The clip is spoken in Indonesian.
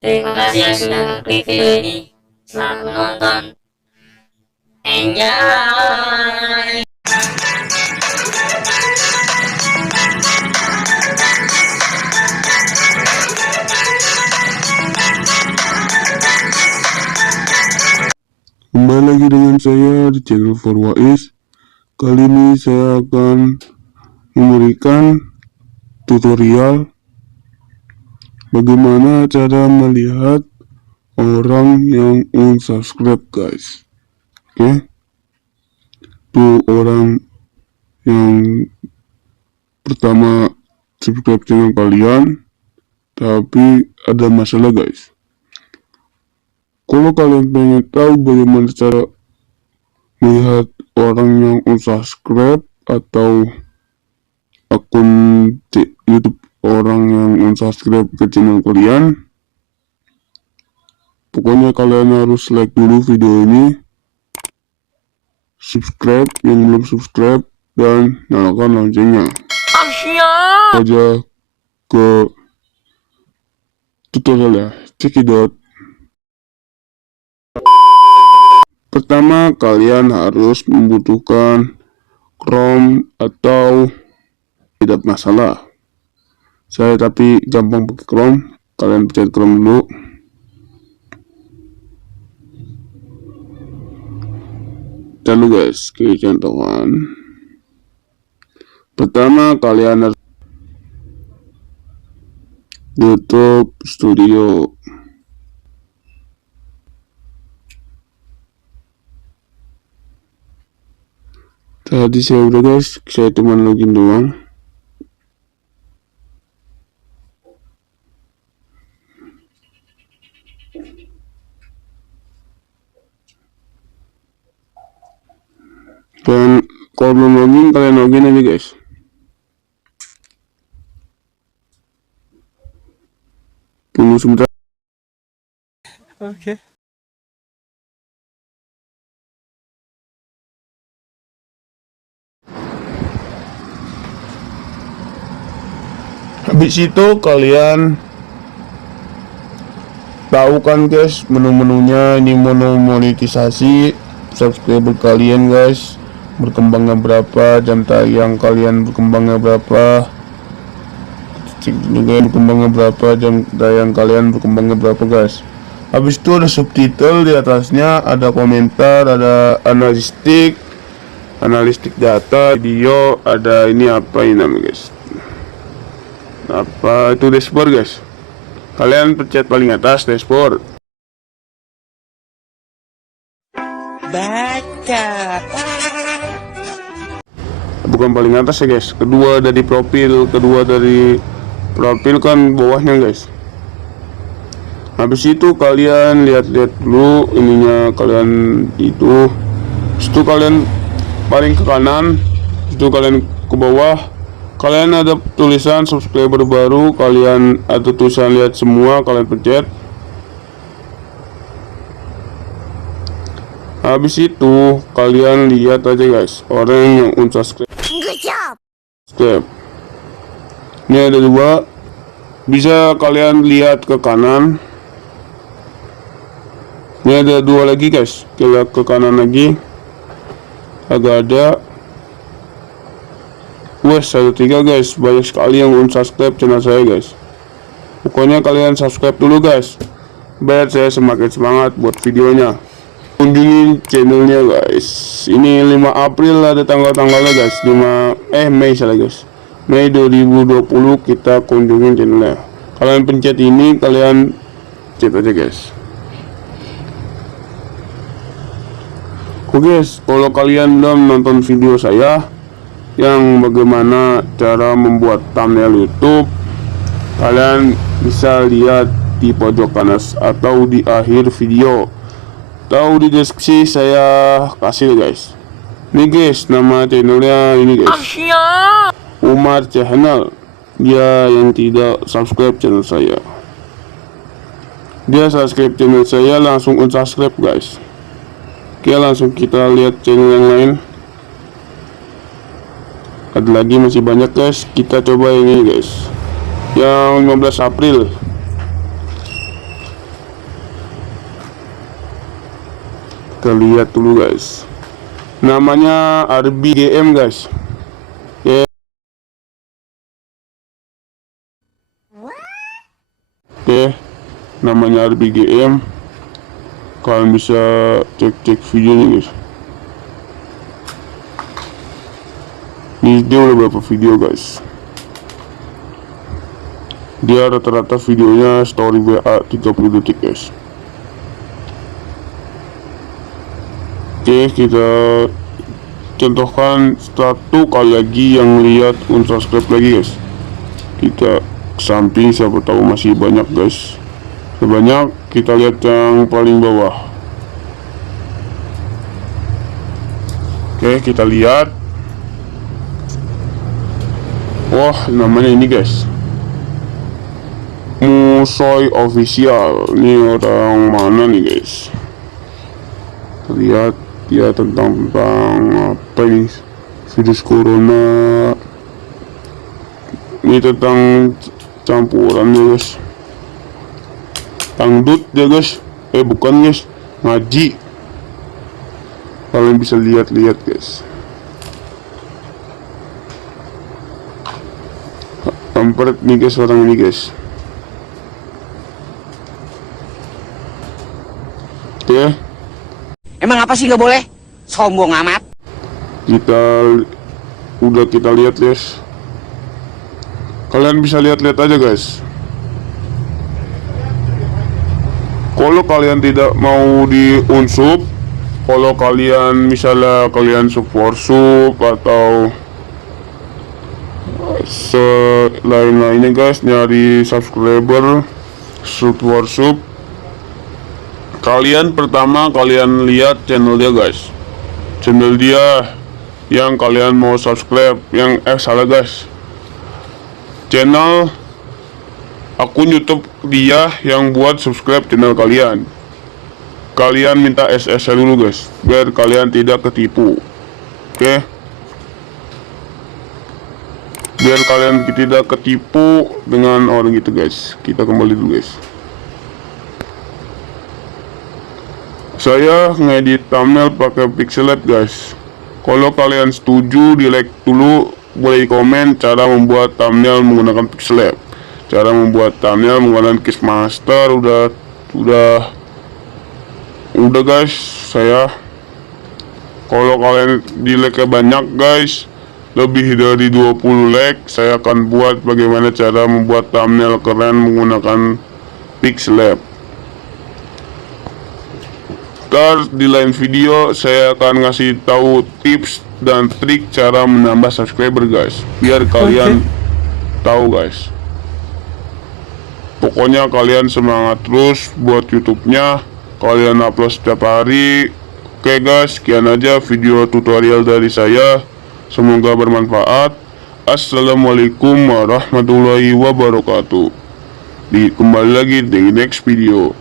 Terima kasih yang sudah mengklik video ini. Selamat menonton. Enjoy. Kembali lagi dengan saya di channel Wais. Kali ini saya akan memberikan tutorial bagaimana cara melihat orang yang unsubscribe, guys. Oke, tuh orang yang pertama subscribe channel kalian, tapi ada masalah, guys. Kalau kalian pengen tahu bagaimana cara melihat orang yang unsubscribe atau akun YouTube orang yang unsubscribe ke channel kalian, pokoknya kalian harus like dulu video ini, subscribe yang belum subscribe, dan nyalakan loncengnya. Aja ke tutorial ya, cekidot. Pertama, kalian harus membutuhkan Chrome atau tidak masalah. Saya tapi gampang pakai Chrome. Kalian pencet Chrome dulu. Lalu guys, ke contohan. Pertama, kalian harus YouTube Studio. Tadi saya udah guys, saya cuma login doang. Dan kalau belum login, kalian login aja guys. Tunggu sebentar. Oke. Habis itu kalian tahu kan guys, menu-menunya. Ini menu monetisasi subscriber kalian guys, berkembangnya berapa, jam tayang kalian berkembangnya berapa, cek juga berkembangnya berapa, jam tayang kalian berkembangnya berapa guys. Habis itu ada subtitle, di atasnya ada komentar, ada analistik data video, ada ini apa ini namanya guys, apa itu dashboard guys. Kalian pencet paling atas dashboard. Baca. Bukan paling atas ya guys, kedua dari profil, kan bawahnya guys. Habis itu kalian lihat-lihat dulu ininya kalian itu. Itu kalian paling ke kanan, itu kalian ke bawah. Kalian ada tulisan subscriber baru, kalian ada tulisan lihat semua, kalian pencet. Habis itu kalian lihat aja guys orang yang unsubscribe. Good job. Ini ada dua, bisa kalian lihat ke kanan. Ini ada dua lagi guys, kita ke kanan lagi agak ada. Wais, ada 3 guys, banyak sekali yang unsubscribe channel saya guys. Pokoknya kalian subscribe dulu guys, biar saya semakin semangat buat videonya. Kunjungin channelnya guys. Ini 5 April ada tanggal-tanggalnya guys, Mei salah guys, Mei 2020 kita kunjungin channelnya. Kalian pencet ini, kalian cek aja guys. Oke guys, kalau kalian belum nonton video saya yang bagaimana cara membuat thumbnail YouTube, kalian bisa lihat di pojok kanan atau di akhir video, atau di deskripsi saya kasih guys. Ini guys, nama channelnya ini guys, Umar Channel. Dia yang tidak subscribe channel saya, dia subscribe channel saya langsung unsubscribe guys. Oke, langsung kita lihat channel yang lain. Ada lagi masih banyak guys, kita coba yang ini guys, yang 15 April. Kita lihat dulu guys. Namanya RBGM guys. Oke, namanya RBGM. Kalian bisa cek videonya guys. Ini dia udah berapa video guys. Dia rata-rata videonya story WA 30 detik guys. Oke, kita contohkan satu kali lagi yang lihat unsubscribe lagi guys. Kita ke samping, siapa tahu masih banyak guys. Sebanyak, kita lihat yang paling bawah. Oke, kita lihat. Wah, namanya ini guys, Musoy Official. Ini orang mana nih guys? Lihat dia tentang apa ini, virus corona. Ini tentang campuran ya guys, dangdut ya guys. Bukan guys, ngaji. Kalian bisa lihat guys. Kampret nih guys orang ini guys. Oke, Emang apa sih nggak boleh? Sombong amat. Kita lihat guys. Kalian bisa lihat aja guys. Kalau kalian tidak mau diunsub, kalau kalian misalnya kalian sub atau lain-lainnya guys, nyari subscriber, sub, kalian pertama kalian lihat channel dia guys. Channel dia yang kalian mau subscribe, salah guys. Channel akun YouTube dia yang buat subscribe channel kalian. Kalian minta SSL dulu guys, biar kalian tidak ketipu. Oke, biar kalian tidak ketipu dengan orang gitu guys. Kita kembali dulu guys. Saya ngedit thumbnail pakai pixel lab guys. Kalau kalian setuju, di like dulu, boleh komen cara membuat thumbnail menggunakan pixel lab. Cara membuat thumbnail menggunakan Master udah guys. Saya, kalau kalian di like banyak guys, lebih dari 20 like, saya akan buat bagaimana cara membuat thumbnail keren menggunakan pixel lab. Ntar di lain video saya akan ngasih tahu tips dan trik cara menambah subscriber guys, biar kalian tahu guys. Pokoknya kalian semangat terus buat YouTube-nya, kalian upload setiap hari. Oke guys, sekian aja video tutorial dari saya, semoga bermanfaat. Assalamualaikum warahmatullahi wabarakatuh. Kembali lagi di next video.